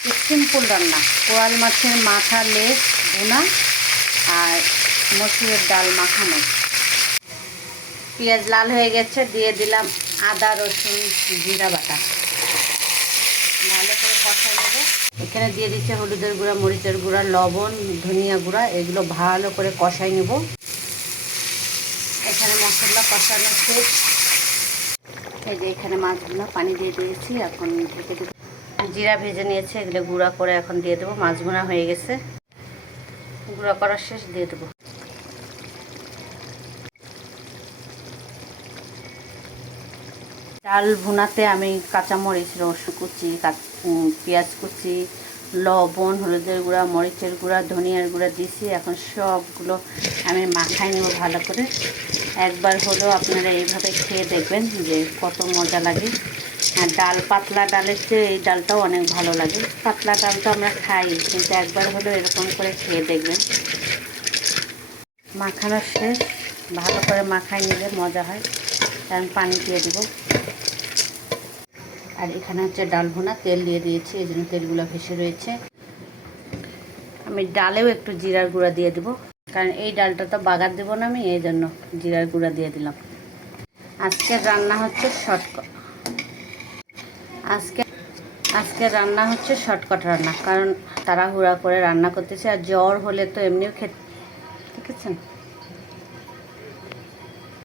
Simple রান্না, coral মাছের মাথা লেজ ভুনা আর মসুরের ডাল মাখানো। পেঁয়াজ লাল হয়ে গেছে, দিয়ে দিলাম আদা রসুন জিরা বাটা, ভালো করে কষাই নেব। এখানে দিয়ে দিচ্ছে হলুদের গুঁড়া, মরিচের গুঁড়া, লবণ, ধনিয়া গুঁড়া, এগুলো ভালো করে কষাই নেব। এখানে মশলা কষানো শেষ। এই যে এখানে মাছগুলো পানি দিয়ে দিয়েছি, এখন ঢেকে দেবো। জিরা ভেজে নিয়েছে, এগুলো গুঁড়া করে এখন দিয়ে দেবো। মাছগুলো হয়ে গেছে, গুঁড়া করা শেষ, দিয়ে দেবো। ডাল ভুনাতে আমি কাঁচামরিচ, রসুন কুচি, পেঁয়াজ কুচি, লবণ, হলুদের গুঁড়া, মরিচের গুঁড়া, ধনিয়ার গুঁড়া দিয়েছি। এখন সবগুলো আমি মাখাই নেব ভালো করে। একবার হলেও আপনারা এইভাবে খেয়ে দেখবেন যে কত মজা লাগে। আর ডাল, পাতলা ডালের চেয়ে এই ডালটাও অনেক ভালো লাগে। পাতলা ডাল তো আমরা খাই, কিন্তু একবার হলেও এরকম করে খেয়ে দেখবেন। মাখানো শেষ, ভালো করে মাখাই নিলে মজা হয়। আমি পানি দিয়ে দেবো। আর এখানে হচ্ছে ডাল ভুনা, তেল দিয়ে দিয়েছি, এই জন্য তেলগুলো ভেসে রয়েছে। আমি ডালেও একটু জিরার গুঁড়া দিয়ে দেবো, কারণ এই ডালটা তো বাগার দেবো না আমি, এই জন্য জিরার গুঁড়া দিয়ে দিলাম। আজকের রান্না হচ্ছে আজকে রান্না হচ্ছে শর্টকাট রান্না, কারণ তাড়াহুড়া করে রান্না করতেছে। আর জ্বর হলে তো এমনিও খেতে, দেখেছেন